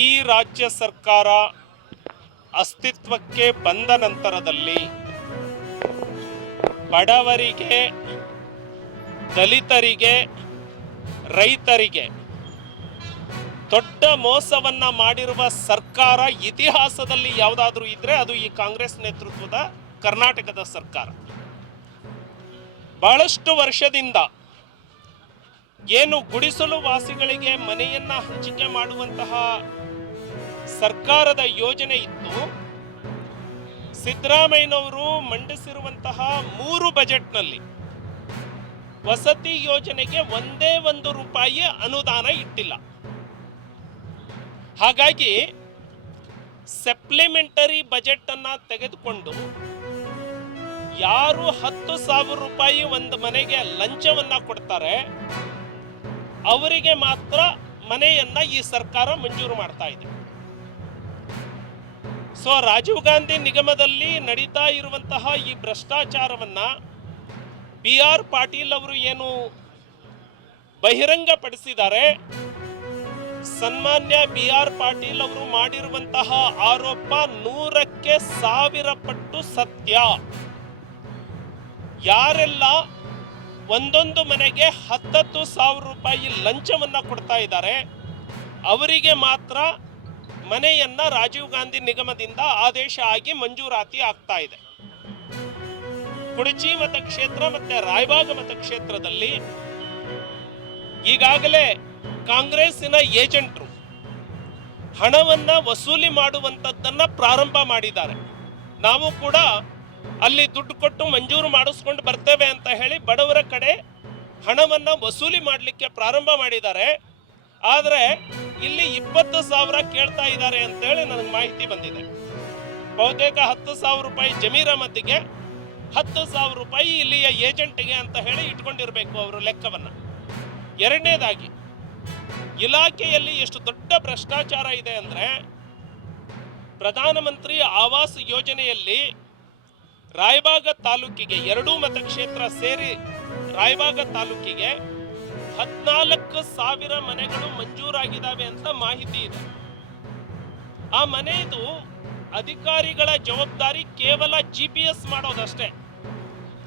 ಈ ರಾಜ್ಯ ಸರ್ಕಾರ ಅಸ್ತಿತ್ವಕ್ಕೆ ಬಂದ ನಂತರದಲ್ಲಿ ಬಡವರಿಗೆ, ದಲಿತರಿಗೆ, ರೈತರಿಗೆ ದೊಡ್ಡ ಮೋಸವನ್ನ ಮಾಡಿರುವ ಸರ್ಕಾರ ಇತಿಹಾಸದಲ್ಲಿ ಯಾವುದಾದ್ರೂ ಇದ್ರೆ ಅದು ಈ ಕಾಂಗ್ರೆಸ್ ನೇತೃತ್ವದ ಕರ್ನಾಟಕದ ಸರ್ಕಾರ. ಬಹಳಷ್ಟು ವರ್ಷದಿಂದ ಏನು ಗುಡಿಸಲು ವಾಸಿಗಳಿಗೆ ಮನೆಯನ್ನ ಹಂಚಿಕೆ ಮಾಡುವಂತಹ ಸರ್ಕಾರದ ಯೋಜನೆ ಇತ್ತು, ಸಿದ್ದರಾಮಯ್ಯನವರು ಮಂಡಿಸಿರುವಂತಹ 3 ಬಜೆಟ್ನಲ್ಲಿ ವಸತಿ ಯೋಜನೆಗೆ ಒಂದೇ ರೂಪಾಯಿ ಅನುದಾನ ಇಟ್ಟಿಲ್ಲ. ಹಾಗಾಗಿ ಸಪ್ಲಿಮೆಂಟರಿ ಬಜೆಟ್ ಅನ್ನ ತೆಗೆದುಕೊಂಡು ಯಾರು 10,000 ರೂಪಾಯಿ ಒಂದು ಮನೆಗೆ ಲಂಚವನ್ನ ಕೊಡ್ತಾರೆ ಅವರಿಗೆ ಮಾತ್ರ ಮನೆಯನ್ನ ಈ ಸರ್ಕಾರ ಮಂಜೂರು ಮಾಡ್ತಾ ಇದೆ. ಸೊ ರಾಜೀವ್ ಗಾಂಧಿ ನಿಗಮದಲ್ಲಿ ನಡೀತಾ ಇರುವಂತಹ ಈ ಭ್ರಷ್ಟಾಚಾರವನ್ನ BR ಪಾಟೀಲ್ ಅವರು ಏನು ಬಹಿರಂಗಪಡಿಸಿದ್ದಾರೆ, ಸನ್ಮಾನ್ಯ BR ಪಾಟೀಲ್ ಅವರು ಮಾಡಿರುವಂತಹ ಆರೋಪ 100ಕ್ಕೆ 1000 ಪಟ್ಟು ಸತ್ಯ. ಯಾರೆಲ್ಲ ಒಂದೊಂದು ಮನೆಗೆ 10,000 ರೂಪಾಯಿ ಲಂಚವನ್ನ ಕೊಡ್ತಾ ಇದ್ದಾರೆ ಅವರಿಗೆ ಮಾತ್ರ ಮನೆಯನ್ನ ರಾಜೀವ್ ಗಾಂಧಿ ನಿಗಮದಿಂದ ಆದೇಶ ಆಗಿ ಮಂಜೂರಾತಿ ಆಗ್ತಾ ಇದೆ. ಕುಡಚಿ ಮತಕ್ಷೇತ್ರ ಮತ್ತೆ ರಾಯಬಾಗ ಮತಕ್ಷೇತ್ರದಲ್ಲಿ ಈಗಾಗಲೇ ಕಾಂಗ್ರೆಸ್ಸಿನ ಏಜೆಂಟರು ಹಣವನ್ನ ವಸೂಲಿ ಮಾಡುವಂತದ್ದನ್ನ ಪ್ರಾರಂಭ ಮಾಡಿದ್ದಾರೆ. ನಾವು ಕೂಡ ಅಲ್ಲಿ ದುಡ್ಡು ಕೊಟ್ಟು ಮಂಜೂರು ಮಾಡಿಸ್ಕೊಂಡು ಬರ್ತೇವೆ ಅಂತ ಹೇಳಿ ಬಡವರ ಕಡೆ ಹಣವನ್ನ ವಸೂಲಿ ಮಾಡಲಿಕ್ಕೆ ಪ್ರಾರಂಭ ಮಾಡಿದ್ದಾರೆ. ಆದರೆ ಇಲ್ಲಿ 20,000 ಕೇಳ್ತಾ ಇದ್ದಾರೆ ಅಂತೇಳಿ ನನಗೆ ಮಾಹಿತಿ ಬಂದಿದೆ. ಬಹುತೇಕ 10,000 ರೂಪಾಯಿ ಜಮೀರ್ ಅಹಮದ್ಗೆ, 10,000 ರೂಪಾಯಿ ಇಲ್ಲಿಯ ಏಜೆಂಟ್ಗೆ ಅಂತ ಹೇಳಿ ಇಟ್ಕೊಂಡಿರಬೇಕು ಅವರು ಲೆಕ್ಕವನ್ನ. ಎರಡನೇದಾಗಿ ಇಲಾಖೆಯಲ್ಲಿ ಎಷ್ಟು ದೊಡ್ಡ ಭ್ರಷ್ಟಾಚಾರ ಇದೆ ಅಂದ್ರೆ, ಪ್ರಧಾನಮಂತ್ರಿ ಆವಾಸ್ ಯೋಜನೆಯಲ್ಲಿ ರಾಯಬಾಗ ತಾಲೂಕಿಗೆ 2 ಮತಕ್ಷೇತ್ರ ಸೇರಿ ರಾಯಬಾಗ ತಾಲೂಕಿಗೆ 14,000 ಮನೆಗಳು ಮಂಜೂರಾಗಿದ್ದಾವೆ ಅಂತ ಮಾಹಿತಿ ಇದೆ. ಆ ಮನೆಯದು ಅಧಿಕಾರಿಗಳ ಜವಾಬ್ದಾರಿ ಕೇವಲ GPS ಮಾಡೋದಷ್ಟೇ.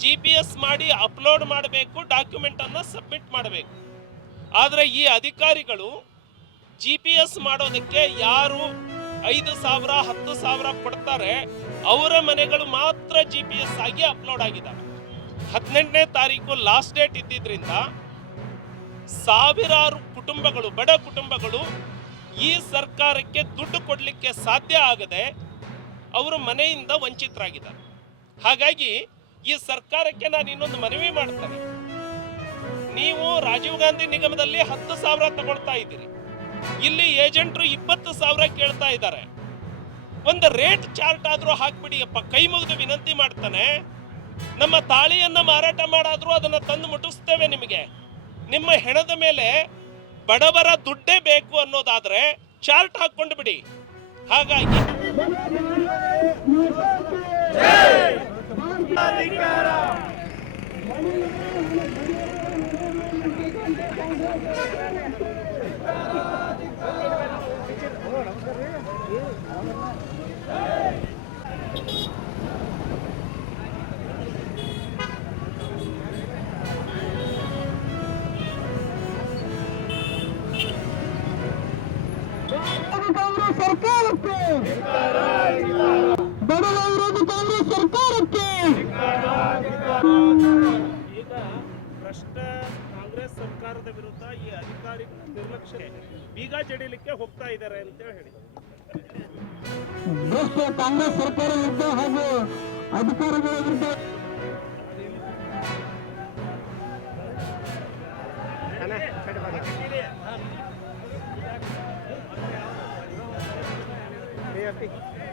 GPS ಮಾಡಿ ಅಪ್ಲೋಡ್ ಮಾಡಬೇಕು, ಡಾಕ್ಯುಮೆಂಟ್ ಅನ್ನ ಸಬ್ಮಿಟ್ ಮಾಡಬೇಕು. ಆದರೆ ಈ ಅಧಿಕಾರಿಗಳು GPS ಮಾಡೋದಕ್ಕೆ ಯಾರು 5,000 10,000 ಕೊಡ್ತಾರೆ ಅವರ ಮನೆಗಳು ಮಾತ್ರ GPS ಆಗಿ ಅಪ್ಲೋಡ್ ಆಗಿದ್ದಾವೆ. 18ನೇ ತಾರೀಕು ಲಾಸ್ಟ್ ಡೇಟ್ ಇದ್ದಿದ್ರಿಂದ ಸಾವಿರಾರು ಕುಟುಂಬಗಳು, ಬಡ ಕುಟುಂಬಗಳು ಈ ಸರ್ಕಾರಕ್ಕೆ ದುಡ್ಡು ಕೊಡಲಿಕ್ಕೆ ಸಾಧ್ಯ ಆಗದೆ ಅವರು ಮನೆಯಿಂದ ವಂಚಿತರಾಗಿದ್ದಾರೆ. ಹಾಗಾಗಿ ಈ ಸರ್ಕಾರಕ್ಕೆ ನಾನು ಇನ್ನೊಂದು ಮನವಿ ಮಾಡ್ತೇನೆ. ನೀವು ರಾಜೀವ್ ಗಾಂಧಿ ನಿಗಮದಲ್ಲಿ 10,000 ತಗೊಳ್ತಾ ಇದ್ದೀರಿ, ಇಲ್ಲಿ ಏಜೆಂಟ್ರು 20,000 ಕೇಳ್ತಾ ಇದ್ದಾರೆ. ಒಂದು ರೇಟ್ ಚಾರ್ಟ್ ಆದ್ರೂ ಹಾಕ್ಬಿಡಿ ಅಪ್ಪ, ಕೈ ಮುಗಿದು ವಿನಂತಿ ಮಾಡ್ತಾನೆ. ನಮ್ಮ ತಾಳಿಯನ್ನ ಮಾರಾಟ ಮಾಡಾದ್ರೂ ಅದನ್ನ ತಂದು ಮುಟ್ಟಿಸ್ತೇವೆ ನಿಮಗೆ. ನಿಮ್ಮ ಹೆಣದ ಮೇಲೆ ಬಡವರ ದುಡ್ಡೇ ಬೇಕು ಅನ್ನೋದಾದ್ರೆ ಚಾರ್ಟ್ ಹಾಕೊಂಡು ಬಿಡಿ. ಹಾಗಾಗಿ ಸರ್ಕಾರಕ್ಕೆ, ಬಡವ ವಿರೋಧಿ ಕಾಂಗ್ರೆಸ್ ಸರ್ಕಾರಕ್ಕೆ. ಈಗ ಭ್ರಷ್ಟ ಕಾಂಗ್ರೆಸ್ ಸರ್ಕಾರದ ವಿರುದ್ಧ ಈ ಅಧಿಕಾರಿಗಳ ನಿರ್ಲಕ್ಷ್ಯ ಬೀಗ ಜಡಿಲಿಕ್ಕೆ ಹೋಗ್ತಾ ಇದ್ದಾರೆ ಅಂತ ಹೇಳಿ ಭ್ರಷ್ಟ ಕಾಂಗ್ರೆಸ್ ಸರ್ಕಾರ ವಿರುದ್ಧ ಹಾಗೂ ಅಧಿಕಾರಿಗಳ ವಿರುದ್ಧ Gracias.